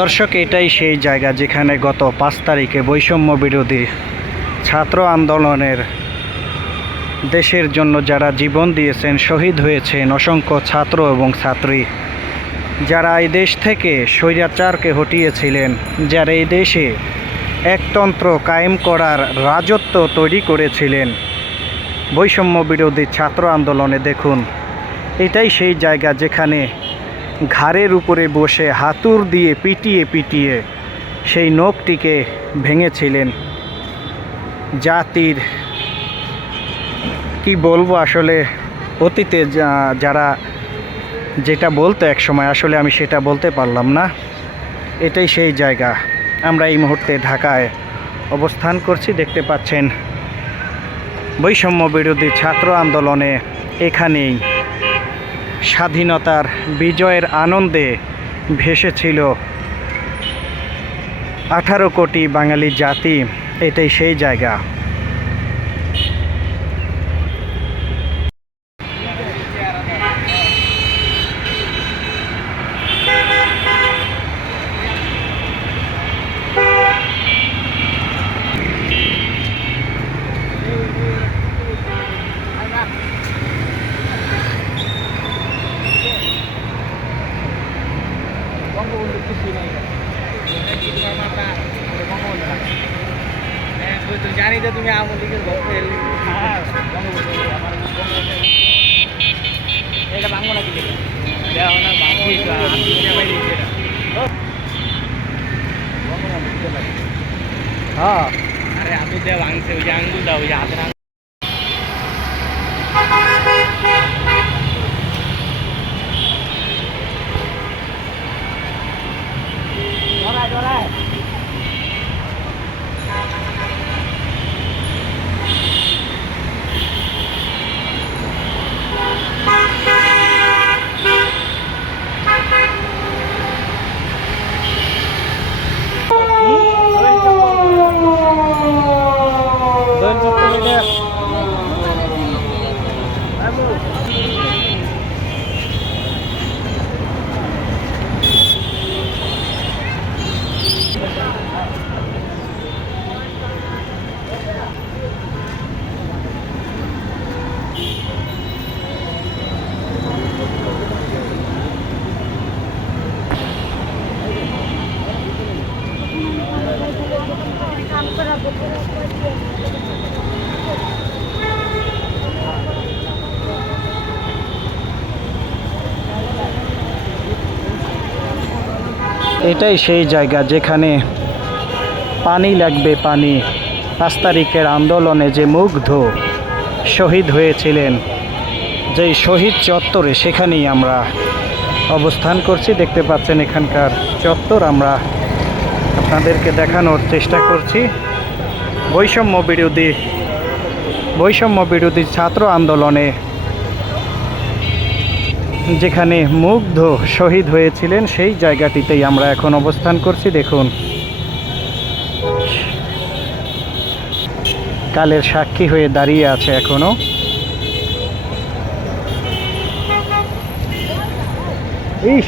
দর্শক, এটাই সেই জায়গা যেখানে গত 5 তারিখে বৈষম্য বিরোধী ছাত্র আন্দোলনের দেশের জন্য যারা জীবন দিয়েছেন, শহীদ হয়েছেন অসংখ্য ছাত্র এবং ছাত্রী, যারা এই দেশ থেকে স্বৈরাচারকে হটিয়েছিলেন, যারা এই দেশে একতন্ত্র কায়েম করার রাজত্ব তৈরি করেছিলেন বৈষম্য বিরোধী ছাত্র আন্দোলনে। দেখুন, এটাই সেই জায়গা যেখানে ঘাড়ের উপরে বসে হাতুর দিয়ে পিটিয়ে পিটিয়ে সেই নখটিকে ভেঙেছিলেন। জাতির কি বলবো, আসলে অতীতে যারা যেটা বলতো এক সময়, আসলে আমি সেটা বলতে পারলাম না। এটাই সেই জায়গা। আমরা এই মুহূর্তে ঢাকায় অবস্থান করছি, দেখতে পাচ্ছেন বৈষম্য বিরোধী ছাত্র আন্দোলনে এখানেই স্বাধীনতার বিজয়ের আনন্দে ভেসেছিল 18 কোটি বাঙালি জাতি। এটাই সেই জায়গা। জানি তো তুমি আওয়ামী লীগের এটা ভাঙবো নাকি হ্যাঁ, আরে হাত দেওয়া ভাঙছে, ওই যে আঙ্গুল দাও, ওই যে হাতের এটাই সেই জায়গা যেখানে পানি লাগবে পানি 5 তারিখের আন্দোলনে যে মুগ্ধ শহীদ হয়েছিলেন, যেই শহীদ চত্বরে, সেখানেই আমরা অবস্থান করছি। দেখতে পাচ্ছেন এখানকার চত্বর আমরা আপনাদেরকে দেখানোর চেষ্টা করছি। বৈষম্য বিরোধী ছাত্র আন্দোলনে যেখানে মুগ্ধ শহীদ হয়েছিলেন, সেই জায়গাটিতেই আমরা এখন অবস্থান করছি। দেখুন, কালের সাক্ষী হয়ে দাঁড়িয়ে আছে এখনো। ইস